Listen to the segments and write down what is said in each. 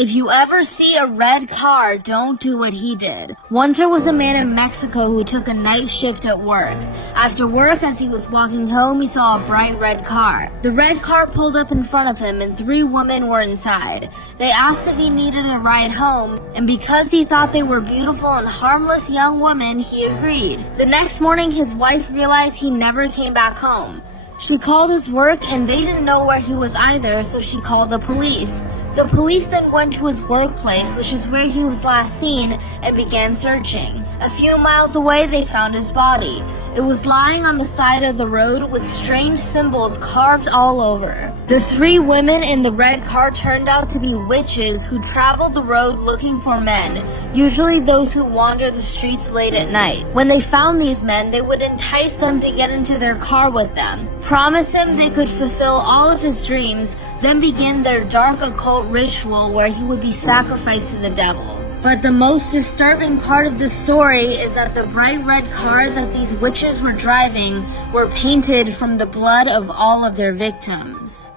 If you ever see a red car, don't do what he did. Once there was a man in Mexico who took a night shift at work. After work, as he was walking home, he saw a bright red car. The red car pulled up in front of him and 3 women were inside. They asked if he needed a ride home, and because he thought they were beautiful and harmless young women, he agreed. The next morning, his wife realized he never came back home. She called his work and they didn't know where he was either, so she called the police. The police then went to his workplace, which is where he was last seen, and began searching. A few miles away, they found his body. It was lying on the side of the road with strange symbols carved all over. The 3 women in the red car turned out to be witches who traveled the road looking for men, usually those who wander the streets late at night. When they found these men, they would entice them to get into their car with them, promise him they could fulfill all of his dreams, then begin their dark occult ritual where he would be sacrificed to the devil. But the most disturbing part of this story is that the bright red car that these witches were driving were painted from the blood of all of their victims.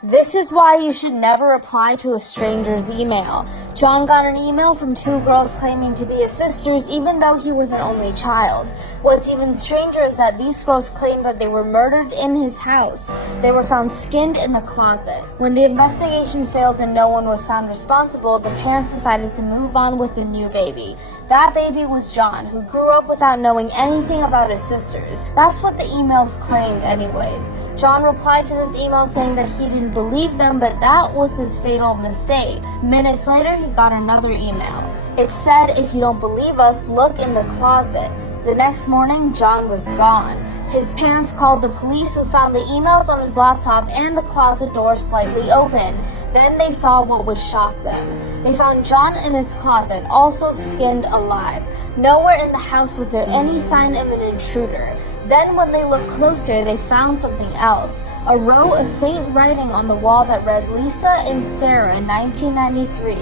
This is why you should never reply to a stranger's email. John got an email from 2 girls claiming to be his sisters even though he was an only child. What's even stranger is that these girls claimed that they were murdered in his house. They were found skinned in the closet. When the investigation failed and no one was found responsible, the parents decided to move on with the new baby. That baby was John, who grew up without knowing anything about his sisters. That's what the emails claimed anyways. John replied to this email saying that he didn't believe them, but that was his fatal mistake. Minutes later, he got another email. It said, "If you don't believe us, look in the closet." The next morning, John was gone. His parents called the police, who found the emails on his laptop and the closet door slightly open. Then they saw what would shock them. They found John in his closet, also skinned alive. Nowhere in the house was there any sign of an intruder. Then when they looked closer, they found something else. A row of faint writing on the wall that read Lisa and Sarah, 1993.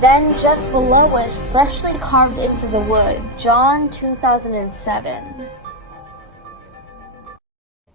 Then just below it, freshly carved into the wood, John 2007.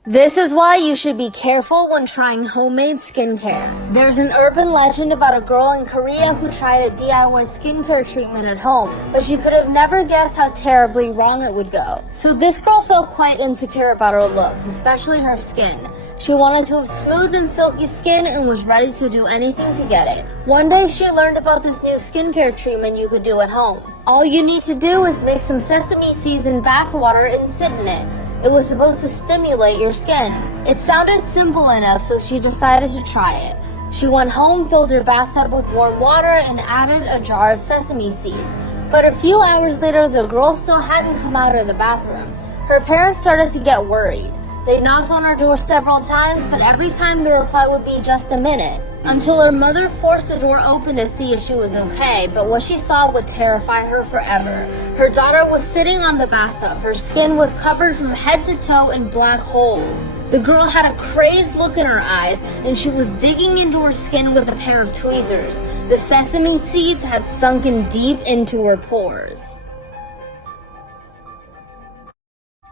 This is why you should be careful when trying homemade skincare. There's an urban legend about a girl in Korea who tried a DIY skincare treatment at home, but she could have never guessed how terribly wrong it would go. So this girl felt quite insecure about her looks, especially her skin. She wanted to have smooth and silky skin and was ready to do anything to get it. One day she learned about this new skincare treatment you could do at home. All you need to do is mix some sesame seeds in bath water and sit in it. It was supposed to stimulate your skin. It sounded simple enough, so she decided to try it. She went home, filled her bathtub with warm water, and added a jar of sesame seeds. But a few hours later, the girl still hadn't come out of the bathroom. Her parents started to get worried. They knocked on her door several times, but every time the reply would be just a minute. Until her mother forced the door open to see if she was okay, but what she saw would terrify her forever. Her daughter was sitting on the bathtub. Her skin was covered from head to toe in black holes. The girl had a crazed look in her eyes, and she was digging into her skin with a pair of tweezers. The sesame seeds had sunken deep into her pores.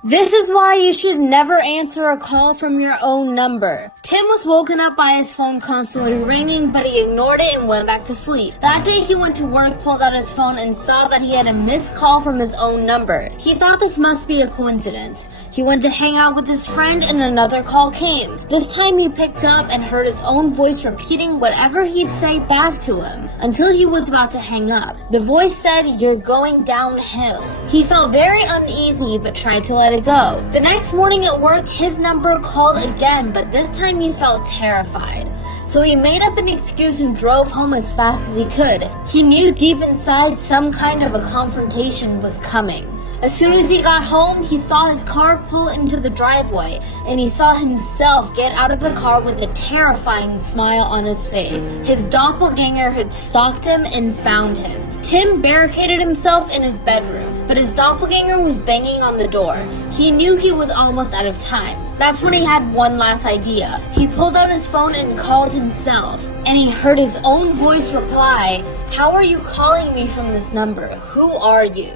This is why you should never answer a call from your own number. Tim was woken up by his phone constantly ringing, but he ignored it and went back to sleep. That day he went to work, pulled out his phone, and saw that he had a missed call from his own number. He thought this must be a coincidence. He went to hang out with his friend and another call came. This time he picked up and heard his own voice repeating whatever he'd say back to him until he was about to hang up. The voice said, "You're going downhill." He felt very uneasy but tried to let it go. The next morning at work, his number called again, but this time he felt terrified. So he made up an excuse and drove home as fast as he could. He knew deep inside some kind of a confrontation was coming. As soon as he got home, he saw his car pull into the driveway, and he saw himself get out of the car with a terrifying smile on his face. His doppelganger had stalked him and found him. Tim barricaded himself in his bedroom, but his doppelganger was banging on the door. He knew he was almost out of time. That's when he had one last idea. He pulled out his phone and called himself, and he heard his own voice reply, "How are you calling me from this number? Who are you?"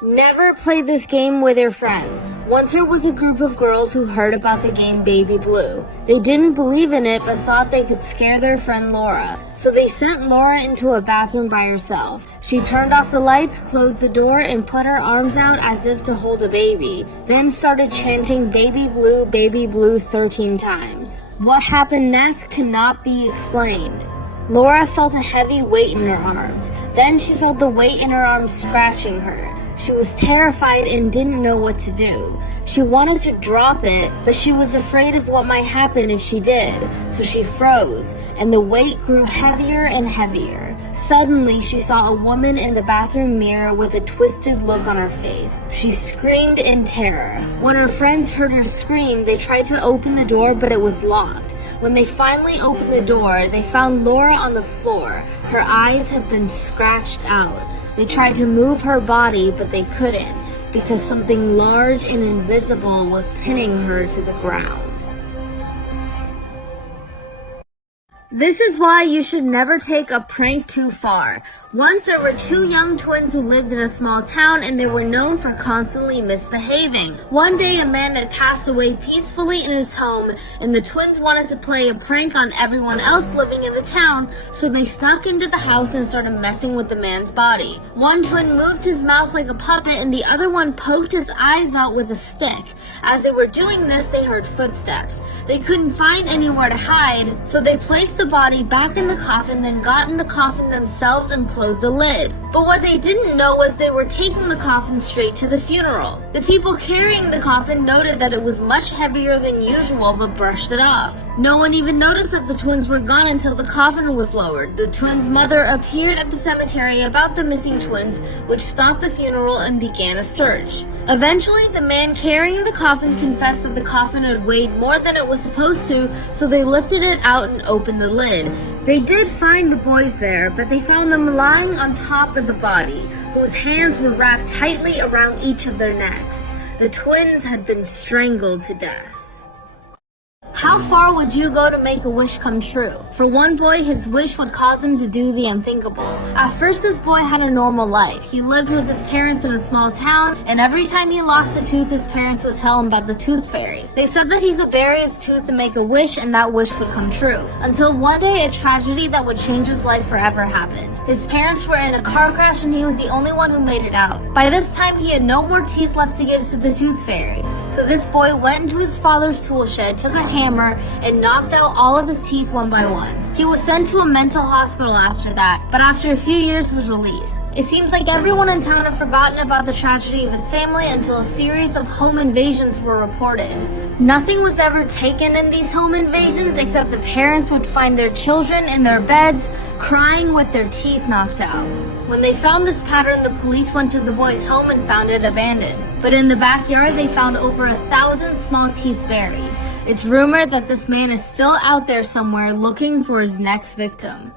Never play this game with your friends. Once there was a group of girls who heard about the game Baby Blue. They didn't believe in it but thought they could scare their friend Laura. So they sent Laura into a bathroom by herself. She turned off the lights, closed the door, and put her arms out as if to hold a baby. Then started chanting Baby Blue 13 times. What happened next cannot be explained. Laura felt a heavy weight in her arms. Then she felt the weight in her arms scratching her. She was terrified and didn't know what to do. She wanted to drop it, but she was afraid of what might happen if she did. So she froze, and the weight grew heavier and heavier. Suddenly, she saw a woman in the bathroom mirror with a twisted look on her face. She screamed in terror. When her friends heard her scream, they tried to open the door, but it was locked. When they finally opened the door, they found Laura on the floor. Her eyes had been scratched out. They tried to move her body, but they couldn't, because something large and invisible was pinning her to the ground. This is why you should never take a prank too far. Once there were two young twins who lived in a small town and they were known for constantly misbehaving. One day a man had passed away peacefully in his home and the twins wanted to play a prank on everyone else living in the town, so they snuck into the house and started messing with the man's body. One twin moved his mouth like a puppet and the other one poked his eyes out with a stick. As they were doing this, they heard footsteps. They couldn't find anywhere to hide, so they placed the body back in the coffin, then got in the coffin themselves and closed the lid. But what they didn't know was they were taking the coffin straight to the funeral. The people carrying the coffin noted that it was much heavier than usual but brushed it off. No one even noticed that the twins were gone until the coffin was lowered. The twins' mother appeared at the cemetery about the missing twins, which stopped the funeral and began a search. Eventually, the man carrying the coffin confessed that the coffin had weighed more than it was supposed to, so they lifted it out and opened the lid. They did find the boys there, but they found them lying on top of the body, whose hands were wrapped tightly around each of their necks. The twins had been strangled to death. How far would you go to make a wish come true? For one boy, his wish would cause him to do the unthinkable. At first, this boy had a normal life. He lived with his parents in a small town, and every time he lost a tooth, his parents would tell him about the tooth fairy. They said that he could bury his tooth and make a wish, and that wish would come true. Until one day, a tragedy that would change his life forever happened. His parents were in a car crash, and he was the only one who made it out. By this time, he had no more teeth left to give to the tooth fairy. So this boy went into his father's tool shed, took a hammer, and knocked out all of his teeth one by one. He was sent to a mental hospital after that, but after a few years was released. It seems like everyone in town had forgotten about the tragedy of his family until a series of home invasions were reported. Nothing was ever taken in these home invasions except the parents would find their children in their beds, crying with their teeth knocked out. When they found this pattern, the police went to the boy's home and found it abandoned. But in the backyard, they found over 1,000 small teeth buried. It's rumored that this man is still out there somewhere looking for his next victim.